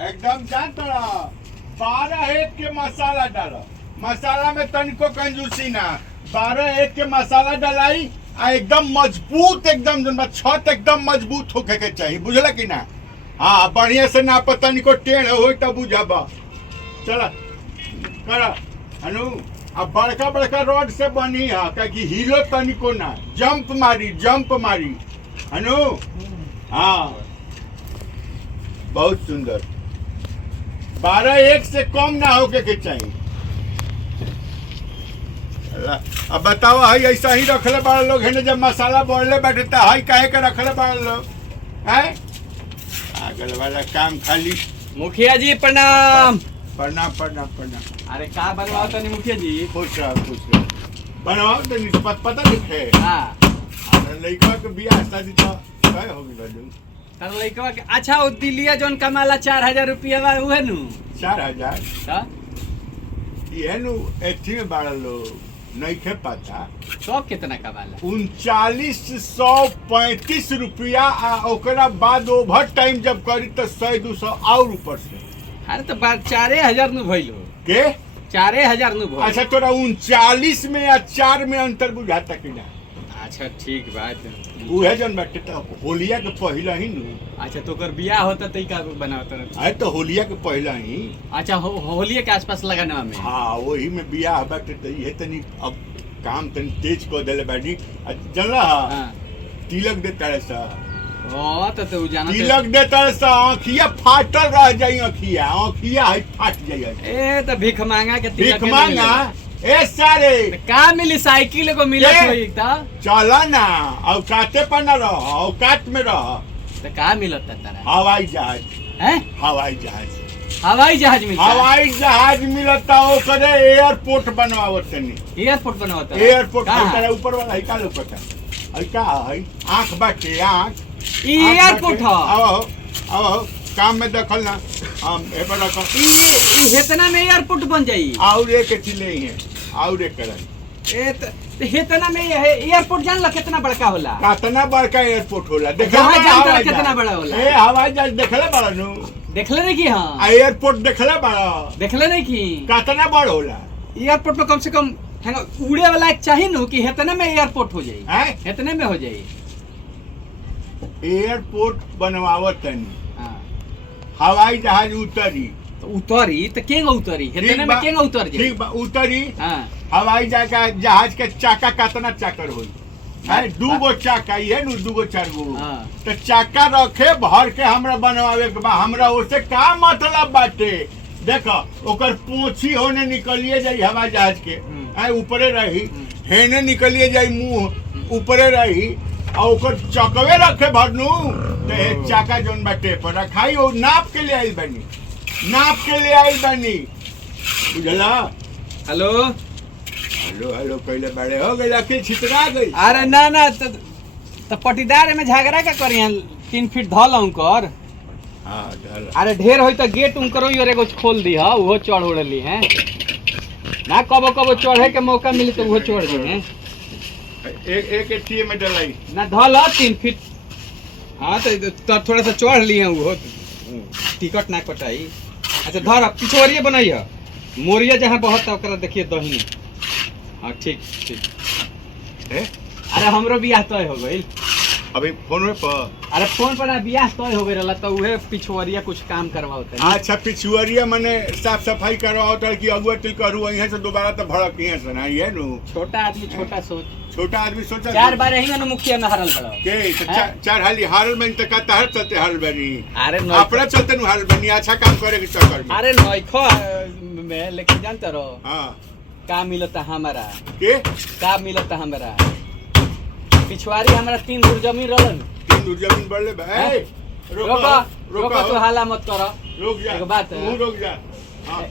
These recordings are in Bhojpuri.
एकदम जानता रहा 12 एक के मसाला डालो। मसाला में तनिको कंजूसी ना। 12 एक के मसाला डलाई आ एकदम मजबूत एकदम जन छत एकदम मजबूत होके के चाहिए बुझला कि ना। हाँ बढ़िया से ना पता निको टेढ़ हो तब बुझाब। चल कर अनु अब बड़का बड़का रोड से बनी है कि हिलो तनिको ना जंप मारी अनु। हाँ बहुत सुंदर। 12 एक से कम ना होके के चाहिए। अब बताओ हई ऐसा ही रखले बड़ा लोग है ना जब मसाला बोलले बैठे तो हई काहे के रखले बड़ा लोग हैं। पागल वाला काम खाली। मुखिया जी प्रणाम। प्रणाम प्रणाम प्रणाम। अरे का बनवाओ तनी मुखिया जी। खुश रह बनवाओ तो पता लिखे। हाँ लड़का के बियाह शादी तो कहे हो गइल तर लइकवा के अच्छा ओ दिलिया जोन कमाला 4000 रुपया बा उहे नु 4000 त ये नु एथी में बड़ा लोग नहीं खे पता तो कितना कमाला 3935 रुपया आ ओकरा बाद ओवर टाइम जब करी तो 100-200 और ऊपर से। अरे तो 4000 नु भइल हो के 4000 नु भइल। अच्छा तोरा 39 में या 4 में अंतर बुझाता कि ना। अच्छा ठीक बात उहे जन बाटे तो होलिया के पहला ही नु। अच्छा तो कर बियाह होता तई का बनावत रह। अरे तो होलिया के पहला ही। अच्छा होलिया के आसपास लगाना में। हाँ वही में बियाह बाटे तो ये तनी अब काम तनी तेज कर देले बाड़ी जानला। हां तिलक देता है सा। ओ तो तू जाना तिलक देता है सा आँखिया फाटल रह जाई आँखिया है फाट जाई। ए तो भीख मांगा के तिलक भीख मांगा ए सारे का मिली साइकिल को मिलत होई त चला ना औकाते पर ना रह औकात में रह। तो का मिलत तारा हवाई जहाज हैं हवाई जहाज मिलता हवाई जहाज मिलता ओकरे एयरपोर्ट बनवावत तनी। एयरपोर्ट बनावत एयरपोर्ट तेरा ऊपर वाला है का लोकता है का है आंख बाटे आंख ई एयरपोर्ट ह आओ काम में देखल ना हम ए पर रख ई हेतना में एयरपोर्ट बन जाई और एक चिले है और एक करन ए त हेतना में एयरपोर्ट जान ल कितना बड़का होला। कितना बड़का एयरपोर्ट होला जहाज जानता कितना बड़ा होला। ए हवाई जहाज देखले बड़ा नु देखले नहीं की। हां एयरपोर्ट देखले बड़ा देखले नहीं की कितना बड़ होला। एयरपोर्ट में कम से कम उड़े वाला एक चाहिए नु कि हेतना में एयरपोर्ट हो जाई हैं हेतने में हो जाई। एयरपोर्ट बनवावत तनी हां हवाई जहाज उतरी तो उतरी तो केंगा उतरी हेतने में केंगा उतर जाई। ठीक बा उतरी। हां हवाई जहाज के चाका कितना चाकर होई है 2 गो चाका ये नु 2 गो 4 गो। हां तो चाका रखे भर के हमरा बनवावे के बा हमरा ओसे का मतलब बाटे। देखो ओकर पोछी होने निकलिए जाई हवाई जहाज के है ऊपरे रही हेने निकलिए जाई मुंह ऊपरे रही और ओकर चकवे रखे भरनू तो चाका जोन बाटे पर रखाई और नाप के ले आई बनी बुझला। हेलो हेलो हेलो पहले बड़े हो गए आखिर छितरा गई। अरे ना ना तो पटीदार में झगड़ा का करियन 3 फीट धल कर। हाँ अरे ढेर होई तो गेट उनकरो और एगो खोल दी है वो चढ़ उड़ली है ना कबो कबो चढ़े के मौका मिली तो वो चढ़ जाए एक एटीएम में डलाई ना धल 3 फीट। हाँ तो थोड़ा सा चढ़ ली है वो टिकट ना कटाई। अच्छा धर पिछोरिए बनाई है मोरिया जहाँ बहुत है देखिए दही। हाँ ठीक ठीक। अरे हमरो बियाह तय हो गई अभी फोन में पर। अरे फोन पर बियाह तय हो गई तो उहे पिछुआरिया कुछ काम करवाओ। अच्छा पिछुआरिया मने साफ सफाई करवाओ कि अगुआ तिल करू यहीं से दोबारा तो भड़क यहीं से ना ये नु छोटा आदमी छोटा सोच। छोटा आदमी सोचा 4 बार ही ना मुखिया में हारल बड़ा के तो 4 हाली हारल में तो कहता हर चलते हारल बनी। अरे अपना चलते नु हारल बनी अच्छा काम करे के चक्कर में। अरे नइखो में लेकिन जानते रहो हां का मिलता हमारा के का मिलता हमारा पिछवारी हमारा 3 दूर जमीन रहलन 3 दूर जमीन बढ़ले भाई रोका तो हाला मत करो रुक जा एक बात तू रुक जा। हां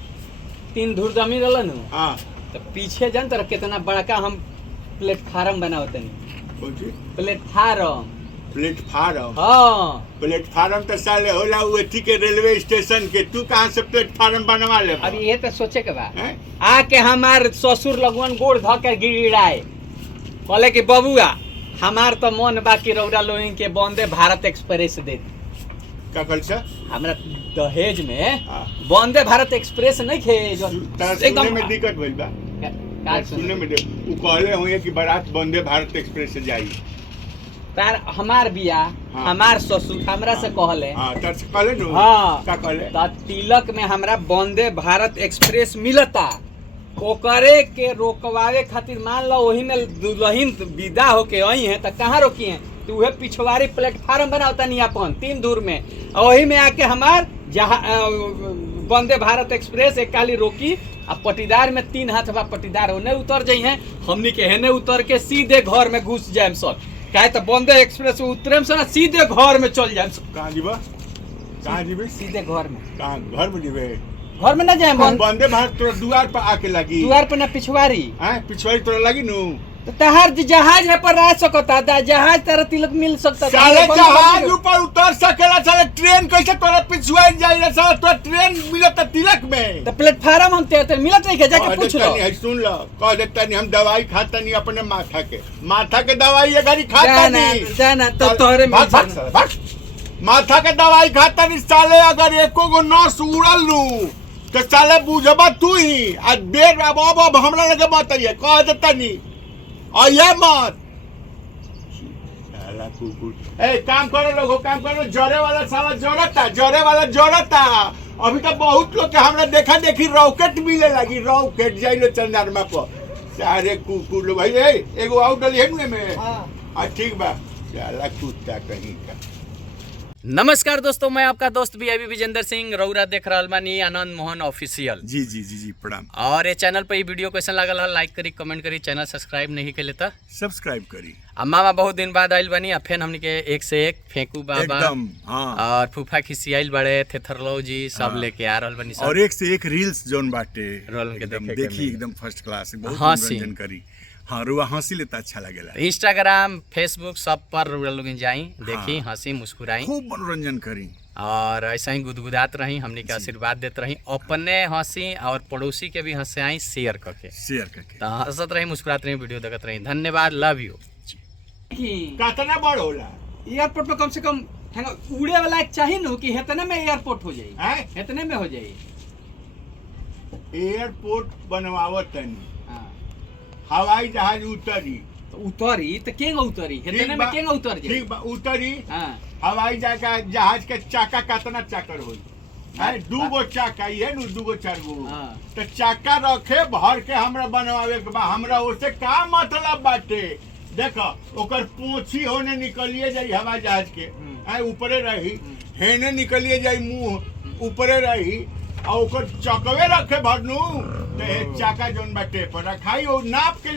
3 दूर जमीन रहलन। हां तो पीछे जानते रहो कितना बड़का हम प्लेटफार्म बनावतनी। कौन सी प्लेटफार्म। हाँ प्लेटफार्म तो साले होला वो थी के रेलवे स्टेशन के तू कहाँ से प्लेटफार्म बनवा ले। अब ये तो सोचे के बा आके हमार ससुर लगवन गोड़ ध के गिड़ाए बोले कि बबुआ हमार तो मन बाकी रौरा लोगन के वंदे भारत एक्सप्रेस दे दी का कल से हमरा दहेज में हाँ। वंदे भारत एक्सप्रेस नहीं खे जो तारा सुनने में दिक्कत भइल बा का सुनने में उ कहले हुए कि बारात वंदे भारत एक्सप्रेस से जाई तार हमार बिया हाँ। हमार ससुर हमरा से कहले हां तार से कहले नु हाँ। का कहले त तिलक में हमरा वंदे भारत एक्सप्रेस मिलता ओकरे के रोकवावे खातिर मान लो वही में दुल्हन विदा होके आई है त कहाँ रोकी है तो वह पिछवाड़ी प्लेटफार्म बनावता नहीं अपन 3 दूर में और वही में आके हमार वंदे भारत एक्सप्रेस एक काली रोकी आ पटीदार में 3 हाथ बा पटीदार होने उतर जाइ हैं हमनी के हेने उतर के सीधे घर में घुस जाए सब काहे तो वंदे एक्सप्रेस उतरे से ना सीधे घर में चल जाए कहां जीबा कहां जीबे सीधे घर में कहां घर में जीबे घर में ना जाए वंदे भारत तोरा द्वार पर आके लगी द्वार पे ना पिछवाड़ी हां पिछवाड़ी तोरा लगी नु तो तहार जहाज है पर रह सकता था जहाज तेरा तिलक मिल सकता था साले जहाज ऊपर उतर सकेला साले ट्रेन कैसे तोरा पिछवाड़ी जाई रे साला तोरा ट्रेन मिलत तिलक में तो प्लेटफार्म हम ते मिलत नहीं के जाके पूछ लो नहीं सुन लो कह देता नहीं हम दवाई खाता नहीं अपने माथा के दवाई ये घड़ी खाता नहीं जाना तो तोरे में माथा के दवाई खाता नहीं साले अगर एको गो नस उड़ल लू तो साले बुझबा तू ही आ देर अब हमरा लगे मत ये कह देता नहीं और ये मत साला कुकुर ए काम करो लोगो काम करो जरे वाला साला जरता अभी तो बहुत लोग के हमरा देखा देखी रॉकेट मिले लगी रॉकेट जाइले चंद्रमा पर सारे कुकुर लोग भाई ए एगो आउट डली है में हां ठीक बा साला कुत्ता कहीं का नमस्कार दोस्तों मैं आपका दोस्त वीआईपी विजेंद्र सिंह रौरा देख रहल बानी आनंद मोहन ऑफिशियल जी प्रणाम और ये चैनल पे ये वीडियो कैसा लागल है लाइक करी कमेंट करी चैनल सब्सक्राइब नहीं के लेता सब्सक्राइब करी मामा बहुत दिन बाद आइल बनी फिर हमने के एक से एक फेंकू बाबा एकदम हाँ और फूफा खिसियाइल बड़े थेथरलो जी सब लेके आ रहल बनी सब और एक से एक रील्स जोन बाटे रोल के एकदम देखे के देखी मिली। एकदम फर्स्ट क्लास बहुत हंसी। मनोरंजन करी हाँ रुआ हंसी लेता अच्छा लगेला इंस्टाग्राम फेसबुक सब पर रुआ लोग जाई देखी हंसी मुस्कुराई खूब मनोरंजन करी और ऐसा ही गुदगुदात रही हमने के आशीर्वाद देते रही अपने हंसी और पड़ोसी के भी हंसाई शेयर करके तो हंसत रही मुस्कुरात रही वीडियो देखत रही धन्यवाद लव यू कितना बड़ होला एयरपोर्ट पे कम से कम उड़े वाला एक चाहिए ना कि हेतने में एयरपोर्ट हो जाए हैं हेतने में हो जाए एयरपोर्ट बनवावत तनी हाँ। हवाई जहाज उतरी तो उतरी तो केंगा उतरी हेतने में केंगा उतर जाए ठीक बा उतरी हाँ हवाई जहाज के चाका कितना चाकर होई है दूगो चाका ये नु दूगो चार गो हाँ। तो चाका रखे भर के हमरा बनवावे के बा हमरा ओसे का मतलब बाटे देखो ओकर पोछी होने निकलिए जाई हवाई जहाज के है ऊपरे रही हेने निकलिए जाई मुंह ऊपरे रही और ओकर चकवे रखे भरनू तो चाका जोन बाटे पर रखाई और नाप के